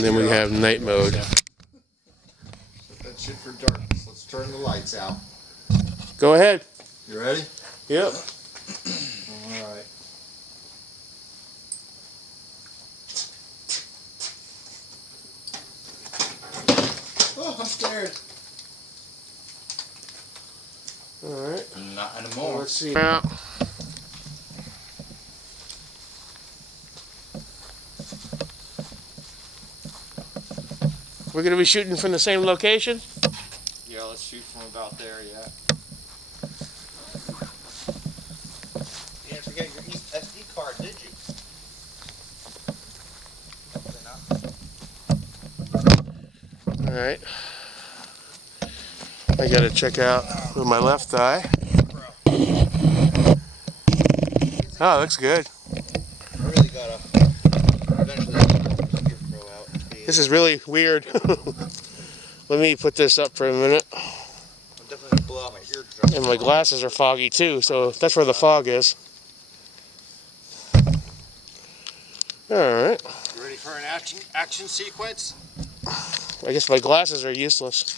and then we have night mode. Set that shit for darkness. Let's turn the lights out. Go ahead. You ready? Yep. Alright. Oh, I'm scared. Alright. Not anymore. Let's see. Now. We're going to be shooting from the same location? Yeah, let's shoot from about there, yeah. You didn't forget your SD card, did you? Alright. I got to check out with my left eye. Oh, looks good. I really gotta eventually throw out. This is really weird. Let me put this up for a minute. I'm definitely gonna blow out my eardrum. And my glasses are foggy too, so that's where the fog is. Alright. You ready for an action sequence? I guess my glasses are useless.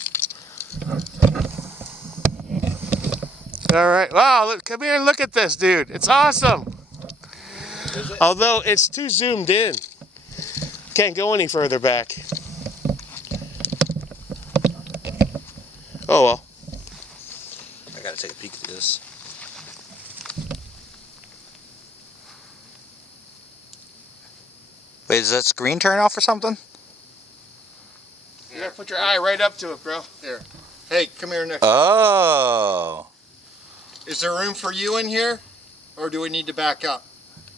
Alright. Wow, look, come here and look at this, dude. It's awesome. Is it? Although it's too zoomed in. Can't go any further back. Oh well. I gotta take a peek at this. Wait, does that screen turn off or something? You gotta put your eye right up to it, bro. Here. Hey, come here next. Oh. Is there room for you in here? Or do we need to back up?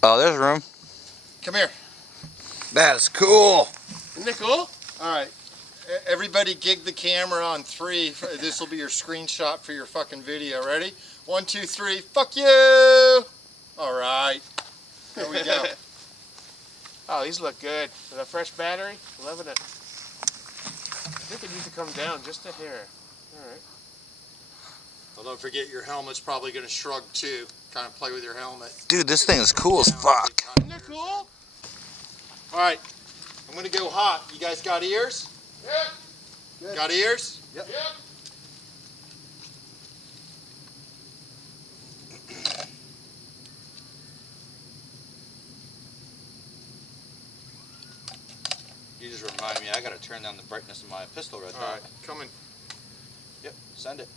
Oh, there's room. Come here. That is cool. Isn't it cool? Alright. Everybody gig the camera on 3. This will be your screenshot for your fucking video. Ready? 1, 2, 3. Fuck you! Alright. There we go. Oh, these look good. With a fresh battery, loving it. I think it needs to come down just a hair. Alright. Well, don't forget your helmet's probably going to shrug too. Kind of play with your helmet. Dude, this thing is cool as fuck. Isn't that cool? Alright. I'm going to go hot. You guys got ears? Yeah. Good. Got ears? Yep. You just remind me, I gotta turn down the brightness of my pistol right now. Alright, coming. Yep, send it.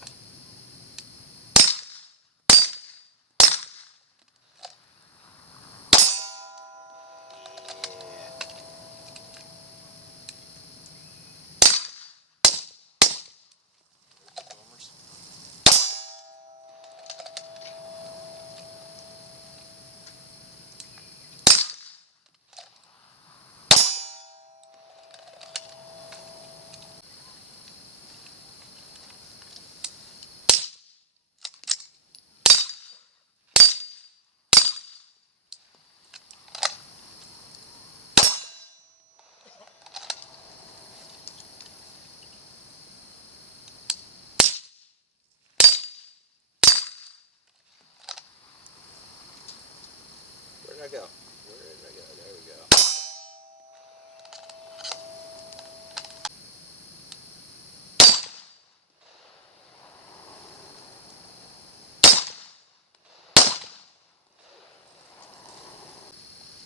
Where did I go? Where did I go? There we go.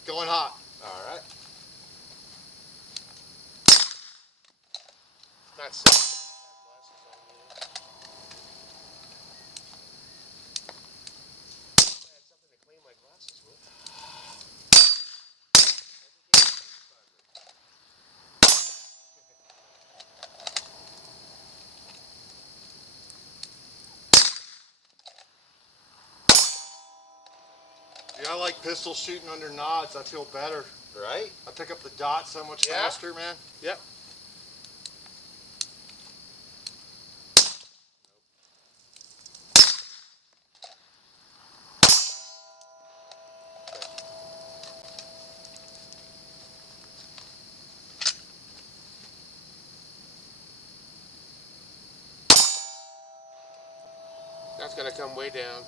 Going hot. Alright. Not safe. Yeah, I like pistol shooting under nods. I feel better. Right? I pick up the dot so much faster, man. Yep. That's gonna come way down.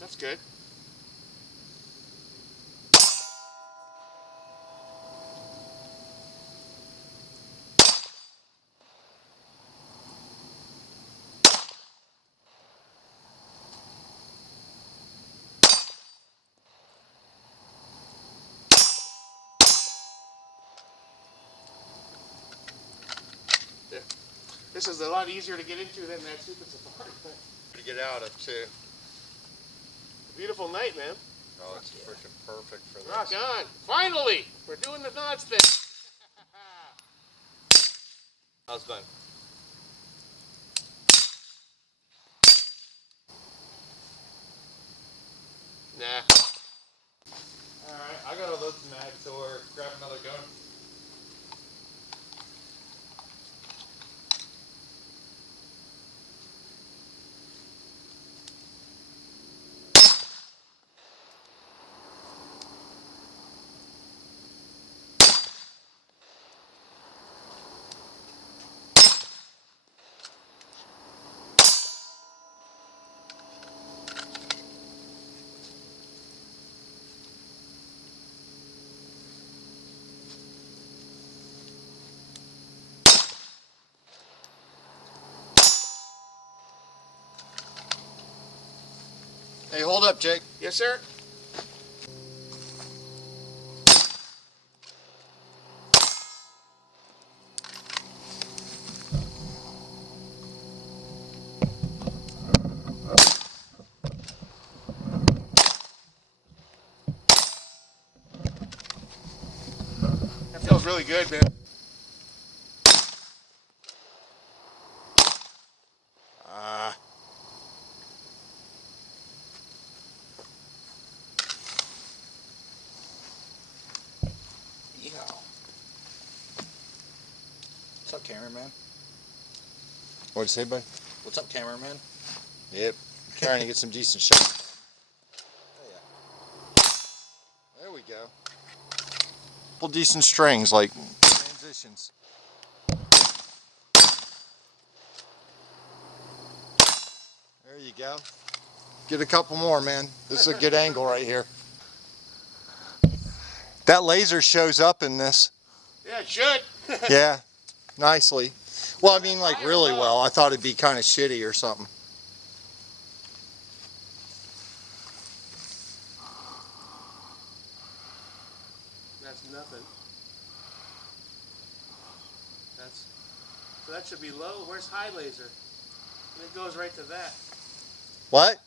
That's good. This is a lot easier to get into than that stupid Safari. To get out of too. Beautiful night, man. Oh, it's freaking perfect for this. Rock on. Finally, we're doing the knots thing. How's it going? Nah. Alright, I gotta load some mag, so we're grab another gun. Hey, hold up, Jake. Yes, sir. That feels really good, man. Yeehaw. What's up, cameraman? What'd you say, bud? What's up, cameraman? Yep. Trying to get some decent shots. Oh, yeah. There we go. Couple decent strings, like transitions. There you go. Get a couple more, man. This is a good angle right here. That laser shows up in this. Yeah, it should. Yeah, nicely. Well, I mean, like really well. I thought it'd be kind of shitty or something. That's nothing. So that should be low. Where's high laser? And it goes right to that. What?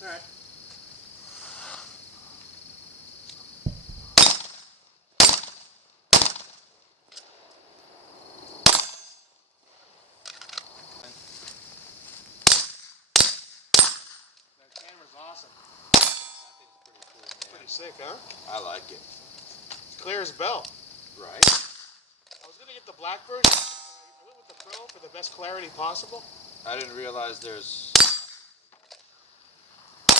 All right. That camera's awesome. Pretty sick, huh? I like it. It's clear as a bell. Right? I was gonna get the black version. I went with the Pro for the best clarity possible. I didn't realize there's... I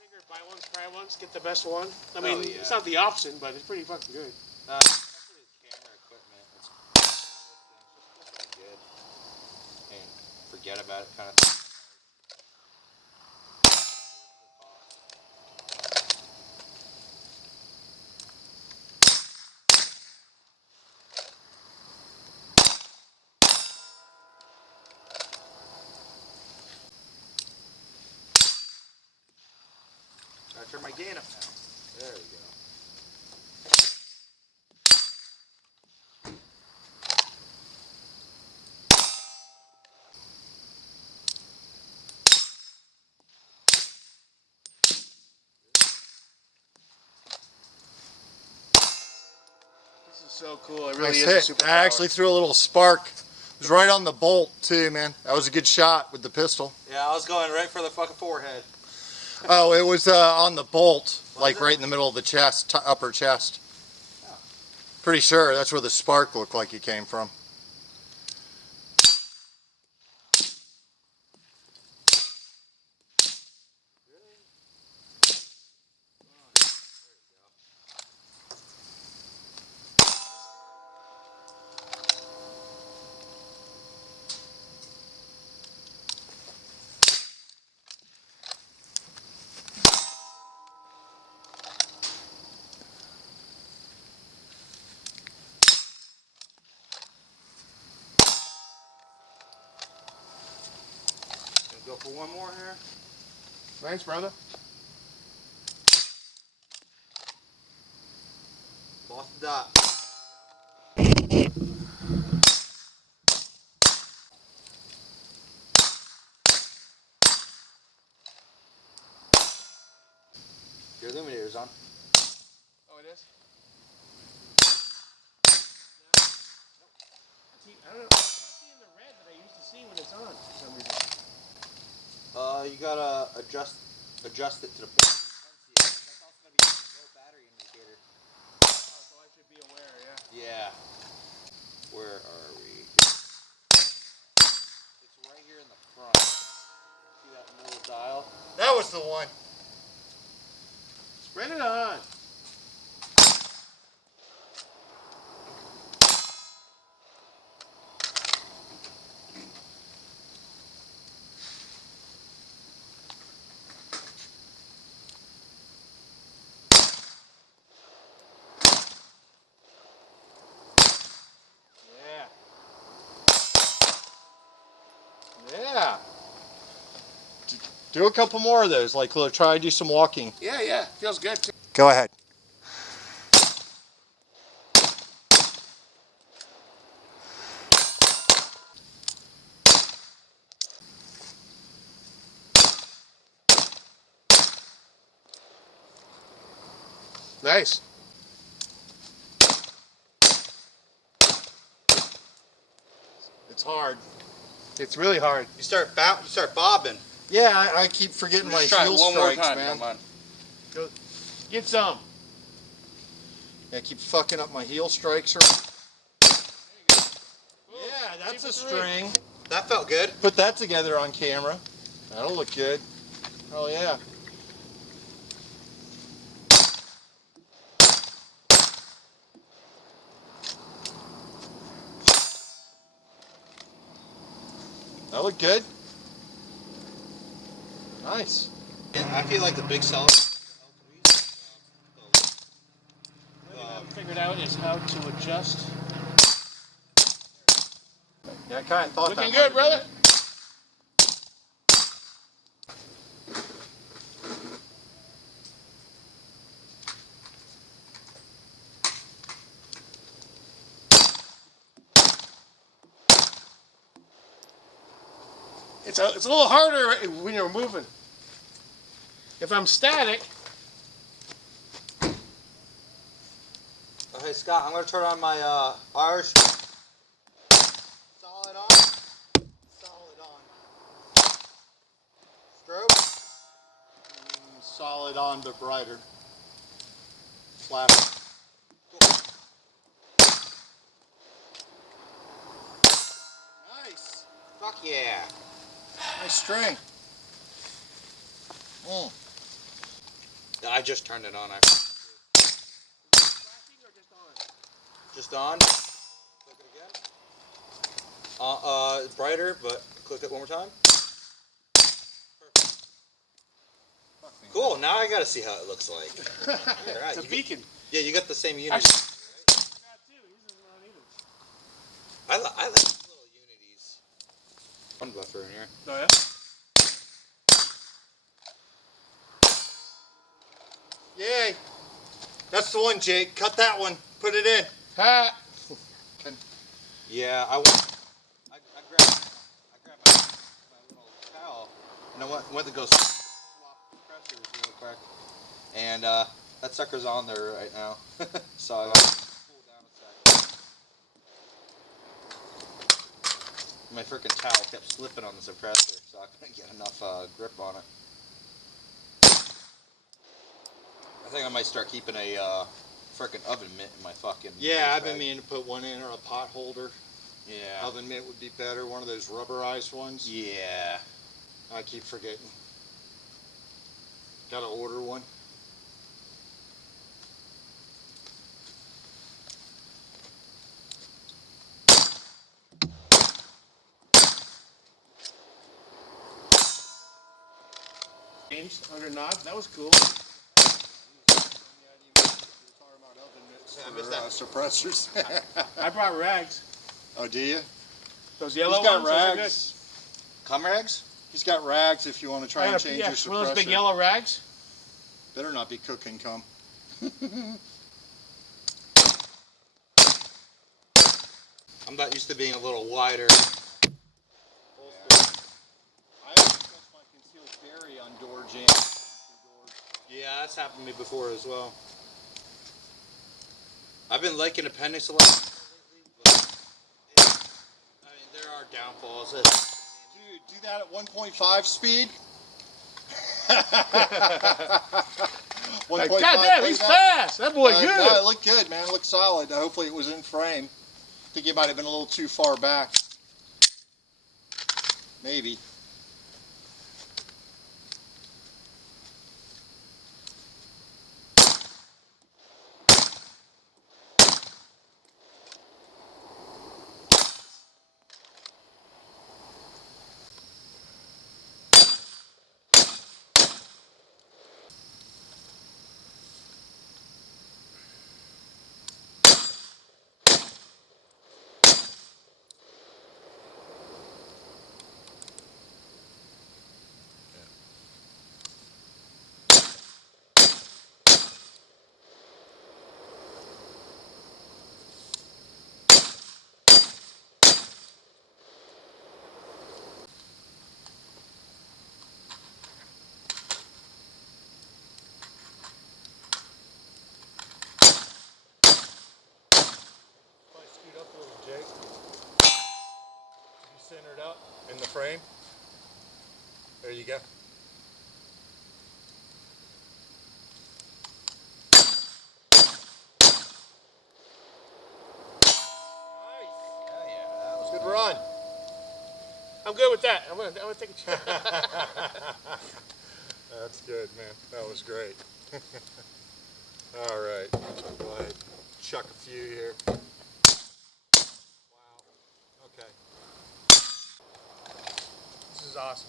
figured buy once, try once, get the best one. I mean, yeah. it's not the option, but it's pretty fucking good. Especially the camera equipment. It's pretty good. And forget about it, kind of thing. Gotta turn my gain up now. There we go. This is so cool. It really Nice is a hit. super I actually threw a little spark. It was right on the bolt too, man. That was a good shot with the pistol. Yeah, I was going right for the fucking forehead. Oh, it was on the bolt, like it? right in the middle of the chest, upper chest. Pretty sure that's where the spark looked like it came from. Go for one more here. Thanks, brother. Lost the dot. sucker's on. Oh, it is? See, I don't know. I'm not seeing the red that I used to see when it's on for some reason. You gotta adjust it to the point where you can see it. That's also gonna be a low battery indicator. Oh, so I should be aware, yeah. Yeah. Where are we? It's right here in the front. See that little dial? That was the one. Spread it on. Yeah. Do a couple more of those. Like, try to do some walking. Yeah. Feels good too. Go ahead. Nice. It's hard. It's really hard. You start bobbing. Yeah, I keep forgetting my Just try it heel one more strikes, time, man. come on. Go. Get some. I keep fucking up my heel strikes. Yeah, that's a string. That felt good. Put that together on camera. That'll look good. Oh yeah. That look good. Nice. Yeah, I feel like the big seller. What I haven't figured out is how to adjust. Yeah, I kind of thought Looking that good, brother. It's a little harder when you're moving. If I'm static, Oh, hey Scott, I'm gonna turn on my Irish. Solid on. Solid on. Strobe. solid on, but brighter. Flash. Nice. Fuck yeah. Nice string. I just turned it on. flashing or just on? Just on. Click it again. Brighter, but click it one more time. Perfect. Cool. Now I gotta see how it looks like. All right. It's a beacon. Yeah, you got the same unity. Actually, I forgot too. These are not even. I like these little unities. One buffer in here. Oh yeah. Yay. That's the one, Jake. Cut that one. Put it in. Ha. Yeah, I grabbed my little towel and I went to go swap pressures real quick, and that sucker's on there right now. So I gotta cool down a sec. My freaking towel kept slipping on the suppressor, so I couldn't get enough grip on it. I think I might start keeping a freaking oven mitt in my fucking. Yeah, I've been bag. meaning to put one in, or a pot holder. Yeah. Oven mitt would be better. One of those rubberized ones. Yeah. I keep forgetting. Gotta order one. Changed under knobs. That was cool. I missed that. Suppressors. I brought rags. Oh, do you? Those yellow He's got ones. Those are rags. Comrags? He's got rags if you want to try good. and change your One of those big suppressor. yellow rags. Better not be cooking cum. I'm not used to being a little wider. I always touch my concealed carry on door jams. Yeah, that's happened to me before as well. I've been liking Appendix a lot lately, but I mean, there are downfalls. Dude, do that at 1.5 speed. 1.5. God damn, he's fast. That boy good. No, it looked good, man. It looked solid. Hopefully it was in frame. I think it might have been a little too far back. Maybe. Scoot up a little, Jake. You center it up in the frame. There you go. Nice. Hell yeah, that was Good run. I'm good with that. I'm gonna take a chance. That's good, man. That was great. All right. Go ahead. Chuck a few here. Wow. Okay. This is awesome.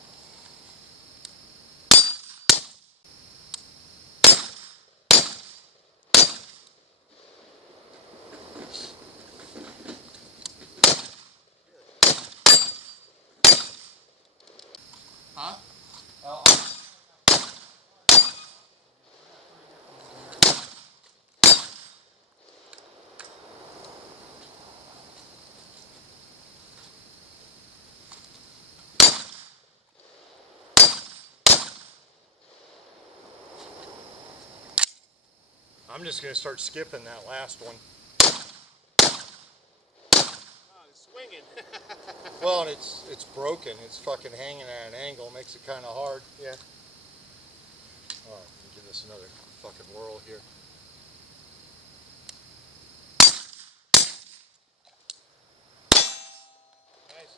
Huh? I'm just going to start skipping that last one. Oh, it's swinging. Well, and it's broken. It's fucking hanging at an angle. Makes it kind of hard. Yeah. All right, let me give this another fucking whirl here. Nice.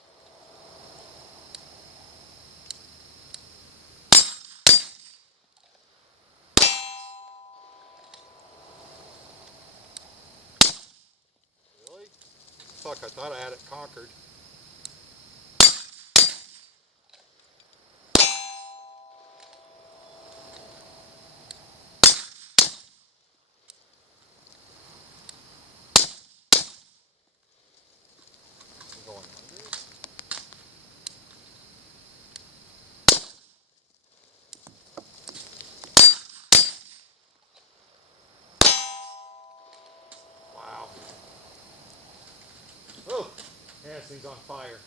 Really? Fuck, I thought I had it conquered. I'm going under. Wow. Oh, yeah, this thing's on fire.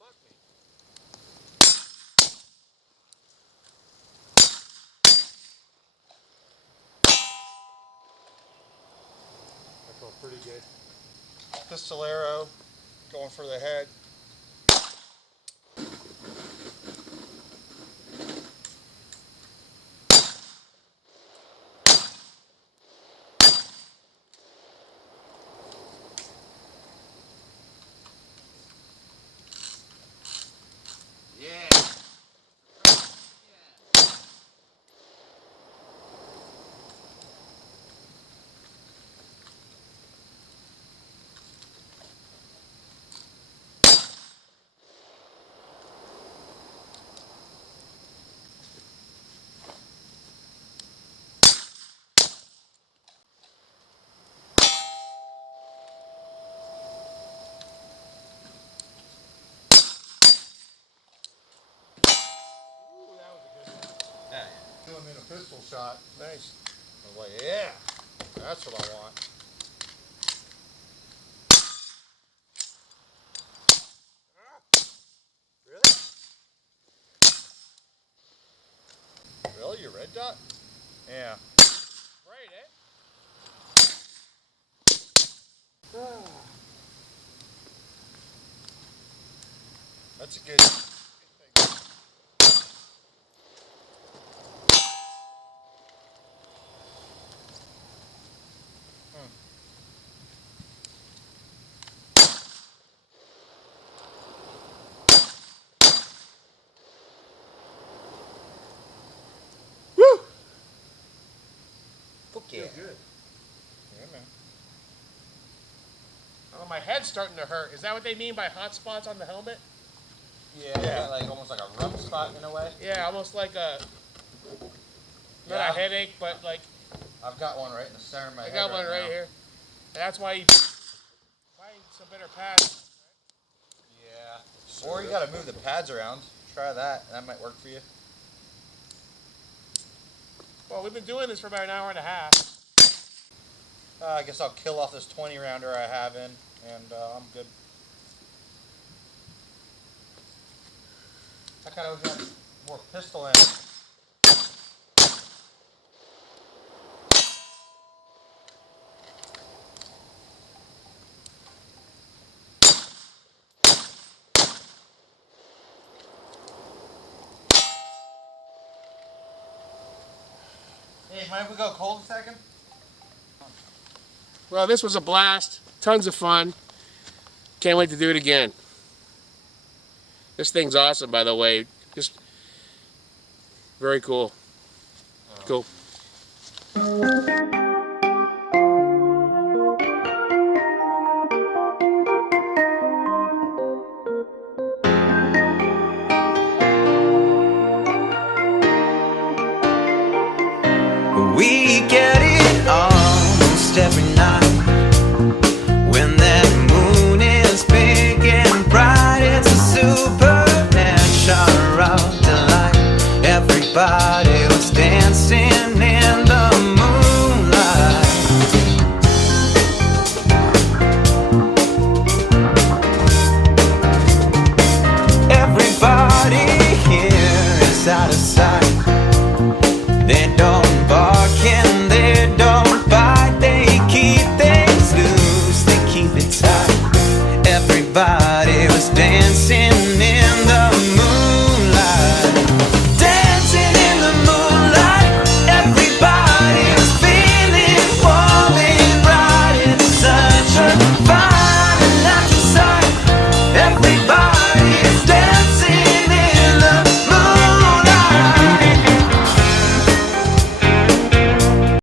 Fuck me. That felt pretty good. Pistolero, going for the head. Yeah. Ooh, that was a good one. Yeah, Kill him in a pistol shot. Nice. I'm like, yeah, that's what I want. Really? red dot? Yeah. Right, eh? That's a good thing. Woo! Fuck yeah. Feels good. Yeah, man. Oh, my head's starting to hurt. Is that what they mean by hot spots on the helmet? Yeah, like almost like a rough spot in a way. Yeah, almost like a not Yeah. a headache, but like I've got one right in the center of my I head. got one right now. here. And that's why you some better pads. Yeah. Or you gotta move the pads around. Try that. That might work for you. Well, we've been doing this for about an hour and a half. I guess I'll kill off this 20 rounder I have in, and I'm good. I kind of got more pistol in it. Hey, mind if we go cold a second? Well, this was a blast. Tons of fun. Can't wait to do it again. This thing's awesome, by the way. Just very cool. Cool.